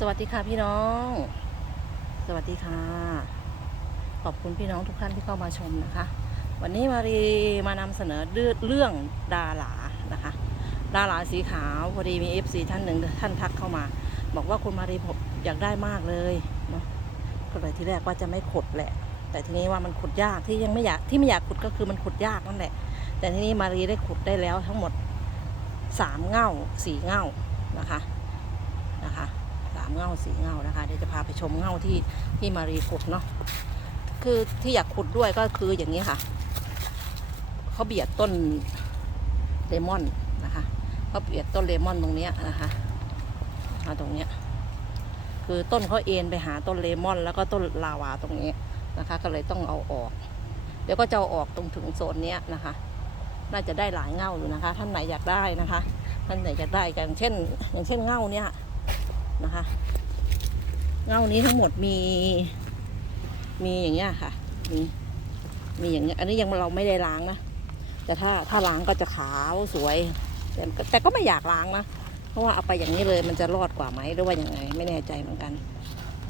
สวัสดีค่ะพี่น้อง สวัสดีค่ะ ขอบคุณพี่น้องทุกท่านที่เข้ามาชมนะคะ วันนี้มารีมานำเสนอเรื่องดารานะคะ ดาราสีขาวพอดีมีเอฟซีท่านหนึ่งท่านทักเข้ามา บอกว่าคุณมารีผมอยากได้มากเลยเนาะก็เลยที่แรกว่าจะไม่ขุดแหละ แต่ทีนี้ว่ามันขุดยากที่ยังไม่อยากที่ไม่อยากขุดก็คือมันขุดยากนั่นแหละ แต่ทีนี้มารีได้ขุดได้แล้วทั้งหมดสามเง่าสี่เง่านะคะนะคะามเง่าสี่เง่านะคะเดี๋ยวจะพาไปชมเง่าที่ที่มารีขุดเนาะคือที่อยากขุดด้วยก็คืออย่างนี้ค่ะเขาเบียดต้นเลมอนนะคะเขาเบียดต้นเลมอนตรงนี้นะคะมาตรงนี้คือต้นเขาเอ็นไปหาต้นเลมอน แล้วก็ต้นลาวาตรงนี้นะคะ ก็เลยต้องเอาออก เดี๋ยวก็จะเอาออกตรงถึงโซนเนี้ยนะคะ น่าจะได้หลายเง่าอยู่นะคะ ท่านไหนอยากได้นะคะ ท่านไหนอยากได้กันเช่น อย่างเช่นเง่าเนี้ย นะคะเงานี้ทั้งหมดมี มีอย่างเงี้ยค่ะ มีมีอย่างเงี้ย อันนี้ยังเราไม่ได้ล้างนะ แต่ถ้าถ้าล้างก็จะขาวสวย แต่ก็แต่ก็ไม่อยากล้างนะ เพราะว่าเอาไปอย่างนี้เลยมันจะรอดกว่าไหมหรือว่ายังไง ไม่แน่ใจเหมือนกัน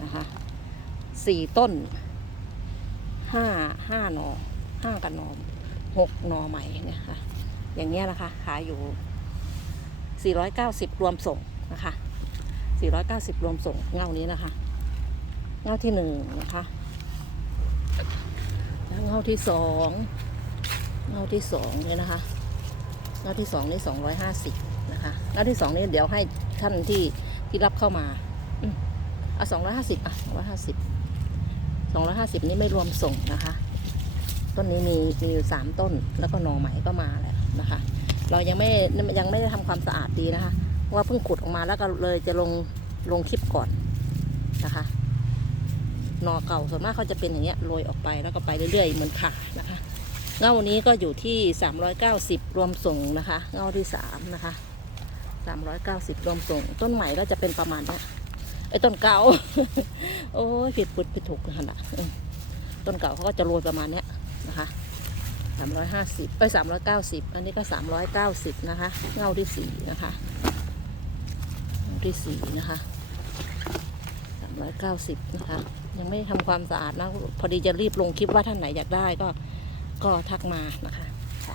นะคะสี่ต้นห้าห้าหนอห้ากันหนอหกหนอใหม่เนี่ยค่ะ อย่างเงี้ยนะคะ ขายอยู่ 490 รวมส่งนะคะ 490 รวมส่งเงานี้นะคะ เงาที่หนึ่งนะคะแล้วเงาที่สองเงาที่สองเนี่ยนะคะเงาที่สองนี่250นะคะเงาที่สองนี่เดี๋ยวให้ท่านที่ที่รับเข้ามาอืมเอา250อะ250 250นี่ไม่รวมส่งนะคะ ต้นนี้มีมีอยู่สามต้นแล้วก็หน่อใหม่ก็มาแล้วนะคะ เรายังไม่ยังไม่ได้ทำความสะอาดดีนะคะ ว่าเพิ่งขุดออกมาแล้วก็เลยจะลงลงคลิปก่อนนะคะหนอเก่าส่วนมากเขาจะเป็นอย่างเงี้ยโรยออกไปแล้วก็ไปเรื่อยๆเหมือนขานะคะ เง่านี้ก็อยู่ที่ 390 รวมส่งนะคะ เงาที่สามนะคะ 390 รวมส่ง ต้นใหม่ก็จะเป็นประมาณเนี้ยไอ้ต้นเก่า โอ้ยผิดปุดผิดถูกขนาดต้นเก่าเขาก็จะโรยประมาณเนี้ยนะคะสามร้อยห้าสิบไปสามร้อยเก้าสิบอันนี้ก็สามร้อยเก้าสิบนะคะ เงาที่สี่นะคะ ที่สี่นะคะสามร้อยเก้าสิบนะคะ ยังไม่ทำความสะอาดนะ พอดีจะรีบลงคลิปว่าท่านไหนอยากได้ก็ก็ทักมานะคะค่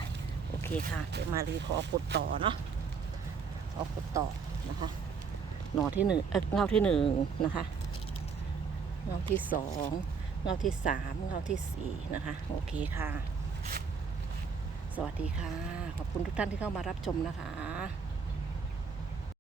โอเคค่ะ เดี๋ยวมารีขอขุดต่อเนาะขอขุดต่อนะคะ หน่อที่หนึ่งเงาที่หนึ่งนะคะ เงาที่สองเงาที่สามเงาที่สี่นะคะ โอเคค่ะ สวัสดีค่ะ ขอบคุณทุกท่านที่เข้ามารับชมนะคะ